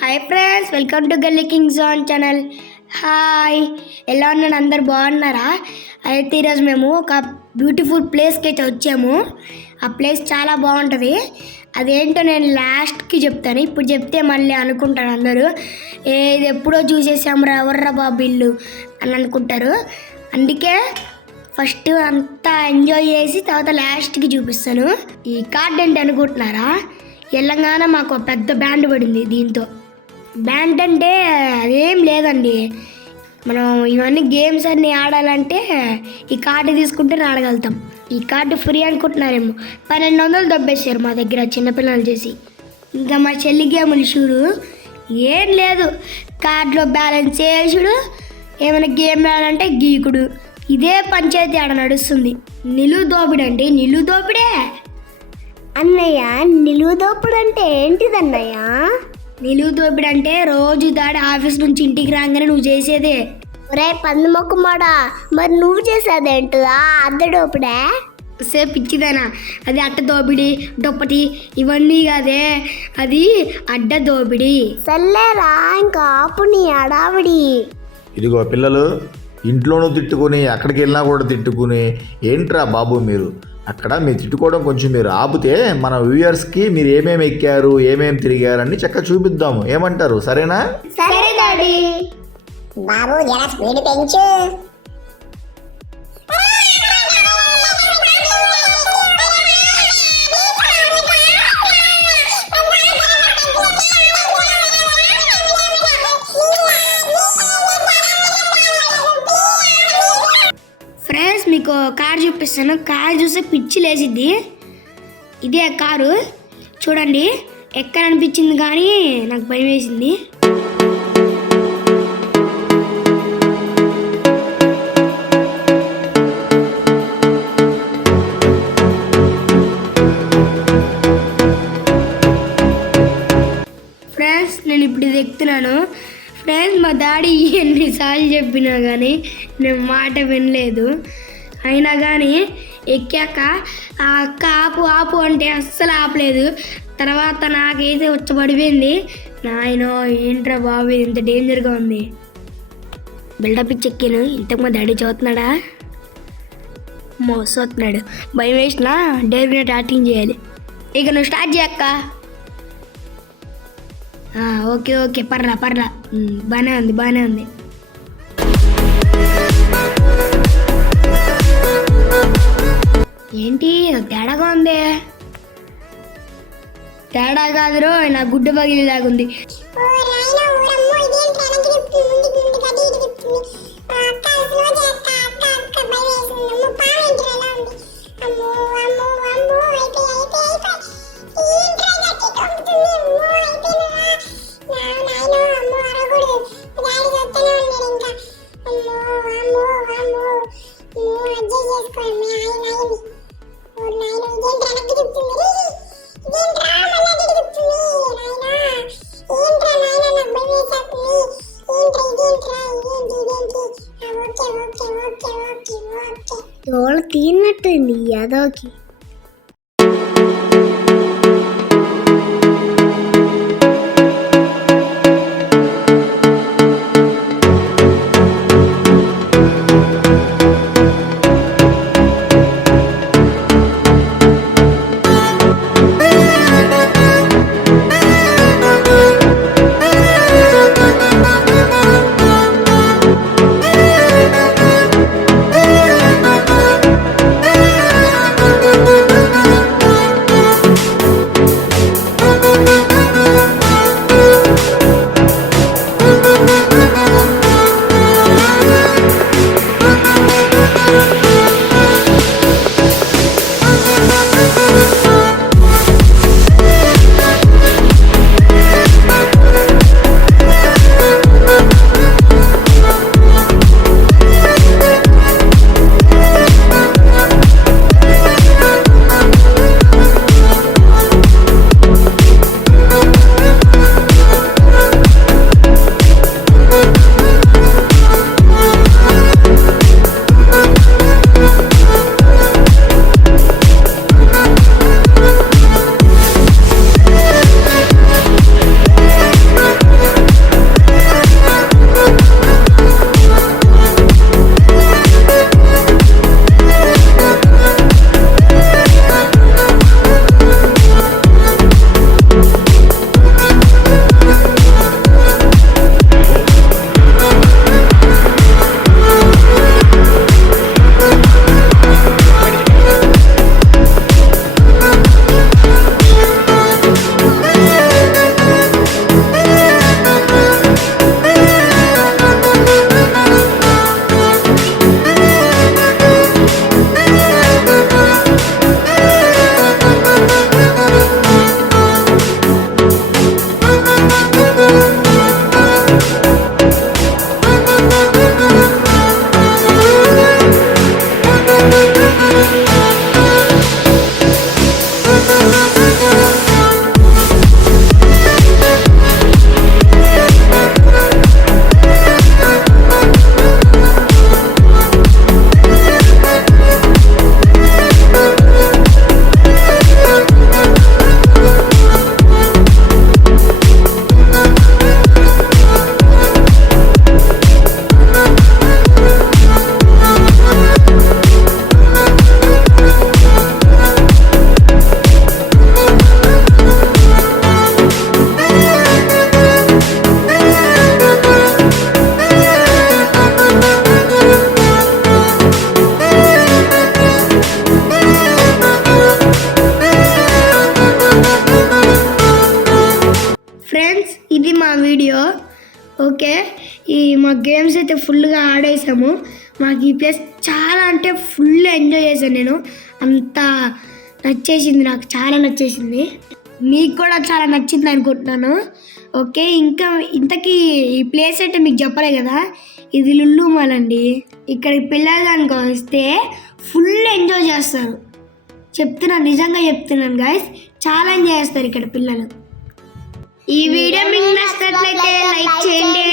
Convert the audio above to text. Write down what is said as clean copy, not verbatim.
Hi friends, welcome to గల్లీ king zone channel. Hi, ఎలా ఉన్నాడు? అందరు బాగున్నారా? అయితే ఈరోజు మేము ఒక బ్యూటిఫుల్ ప్లేస్కి అయితే వచ్చాము. ఆ ప్లేస్ చాలా బాగుంటుంది. అదేంటో నేను లాస్ట్కి చెప్తాను. ఇప్పుడు చెప్తే మళ్ళీ అనుకుంటారు అందరూ, ఇది ఎప్పుడో చూసేసాము ఎవర్రా బాబు ఇల్లు అని అనుకుంటారు. అందుకే ఫస్ట్ అంతా ఎంజాయ్ చేసి తర్వాత లాస్ట్కి చూపిస్తాను. ఈ కార్డ్ ఏంటి అనుకుంటున్నారా? తెలంగాణ మాకు పెద్ద బ్యాండ్ పడింది. దీంతో బ్యాండ్ అంటే అదేం లేదండి, మనం ఇవన్నీ గేమ్స్ అన్నీ ఆడాలంటే ఈ కార్డు తీసుకుంటే ఆడగలుగుతాం. ఈ కార్డు ఫ్రీ అనుకుంటున్నారేమో, 1200 దబ్బేశారు మా దగ్గర చిన్నపిల్లలు చేసి. ఇంకా మా చెల్లి గేములు చూడు, ఏం లేదు, కార్డులో బ్యాలెన్స్ చేసుడు, ఏమైనా గేమ్ ఆడాలంటే గీకుడు, ఇదే పంచాయతీ ఆడ నడుస్తుంది. నిలువు దోపిడి అండి, నిలువు దోపిడే. అన్నయ్య, నిలువు దోపిడి అంటే ఏంటిదన్నయ్య? నిలువు దోపిడి అంటే రోజు దాడి ఆఫీస్ నుంచి ఇంటికి రాగానే నువ్వు చేసేదే. ఒరే పంది మొక్కమాడా, మరి నువ్వు చేసేదేంటిదా? అద్దె దోపిడే? సేపు పిచ్చిదేనా? అది అట్ట దోపిడి డొప్పటి ఇవన్నీ కాదే, అది అడ్డ దోపిడి. సల్లేరా, ఇంకా ఆపు నీ అడావిడి. ఇదిగో పిల్లలు, ఇంట్లోనూ తిట్టుకుని అక్కడికి వెళ్ళినా కూడా తిట్టుకుని ఏంట్రా బాబు మీరు అక్కడ మీరు తిట్టుకోవడం కొంచెం మీరు ఆపితే మన వ్యూయర్స్కి మీరు ఏమేమి ఎక్కారు ఏమేమి తిరిగారని చక్కగా చూపిద్దాము. ఏమంటారు? సరేనా? సరే డాడీ. బాబు జర స్పీడ్ పెంచు. ఫ్రెండ్స్, మీకు కారు చూపిస్తాను. కారు చూస్తే పిచ్చి లేచిద్ది. ఇదే కారు చూడండి, ఎక్కడనిపించింది కానీ నాకు భయం వేసింది. ఫ్రెండ్స్, నేను ఇప్పుడు ఇది ఎక్కుతున్నాను. ఫ్రెండ్స్, మా డాడీ ఎన్నిసార్లు చెప్పినా కానీ నేను మాట వినలేదు. అయినా కానీ ఎక్కాక ఆ అక్క ఆపు ఆపు అంటే అస్సలు ఆపలేదు. తర్వాత నాకైతే వచ్చబడిపోయింది. నాయనో, ఏంట్రా బాబు ఇంత డేంజర్గా ఉంది. బిల్డప్ ఇచ్చి ఎక్కాను. ఇంతకు మా డాడీ చదువుతున్నాడా? మోసవుతున్నాడు. భయం వేసిన డైరెక్ట్ యాక్టింగ్ చేయాలి. ఇక నువ్వు స్టార్ట్ చేయక్క. ఓకే ఓకే, పర్లా బాగానే ఉంది. ఏంటి తేడాగా ఉంది? తేడా కాదురో, నా గుడ్డ పగిలిలాగుంది. ఎవరు తీనట్టుంది యాదవ్కి. ఇది మా వీడియో. ఓకే, మా గేమ్స్ అయితే ఫుల్గా ఆడేసాము. మాకు ఈ ప్లేస్ చాలా అంటే ఫుల్ ఎంజాయ్ చేశాను నేను. అంత నచ్చేసింది, నాకు చాలా నచ్చేసింది. మీకు కూడా చాలా నచ్చింది అనుకుంటున్నాను. ఓకే, ఇంకా ఇంతకీ ఈ ప్లేస్ అయితే మీకు చెప్పలే కదా, ఇది లుల్లు మాల్ అండి. ఇక్కడికి పిల్లలు కనుక వస్తే ఫుల్ ఎంజాయ్ చేస్తారు. చెప్తున్నాను, నిజంగా చెప్తున్నాను గైస్, చాలా ఎంజాయ్ చేస్తారు ఇక్కడ పిల్లలు. ఈ వీడియో మీకు నచ్చినట్లయితే లైక్ చేయండి,